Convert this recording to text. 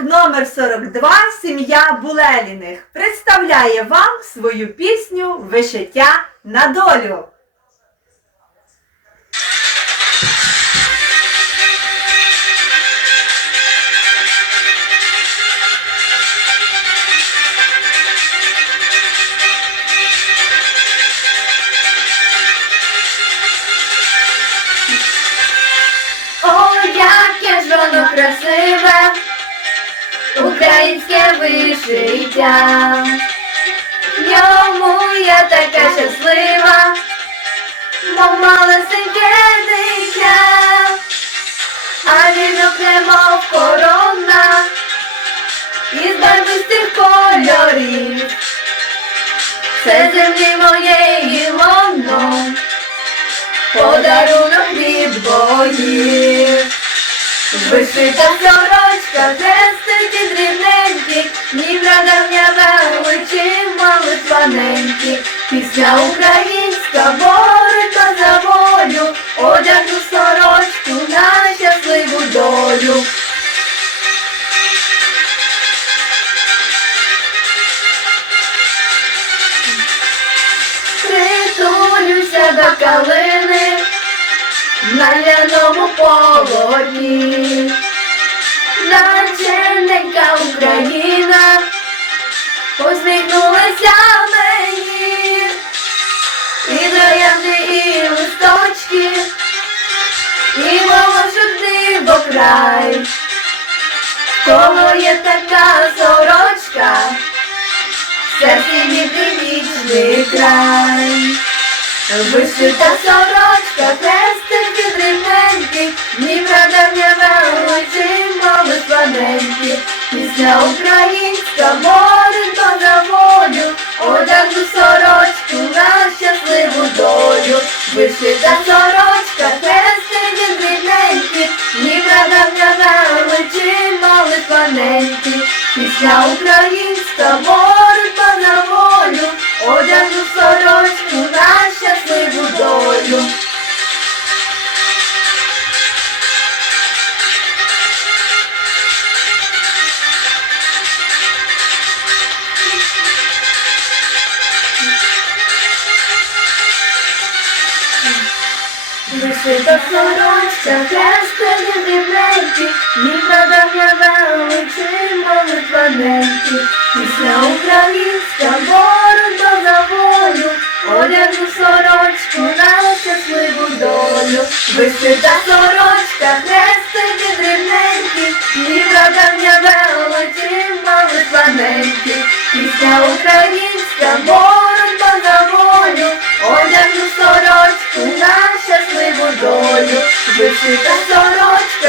Дитсадок номер 42 сім'я Булеліних представляє вам свою пісню Вишиття на долю. О, яке ж воно красиве, українське вишиття. В ньому я така щаслива, мов малесеньке дитя, а вінок немов корона, із барвистих кольорів. Це землі моєї воно подарунок від богів. Вишита сорочка, хрестики дрібненькі, ніжна давня величі, молитваненькі, пісня українська, боротьба за волю, одягну сорочку на щасливу долю. Притулюся до калини на ляному полотні, наче ненька Україна. Посміхнулася мені, і троянди, і листочки, і волошок диво край, кого є така сорочка, серці вічний край. Вишита сорочка, українська, боротьба за волю, Одягну сорочку на щасливу долю. Вишита сорочка, хрестики дрібненькі, Дніпра давня мали паненькі, Пісня українська, боротьба Вишита сорочка, хрестики дрібненькі, ніжна давня величі, молитваненькі, пісня українська, боротьба за волю, одягну сорочку на щасливу долю. Висвіта сорочка, By świta co noc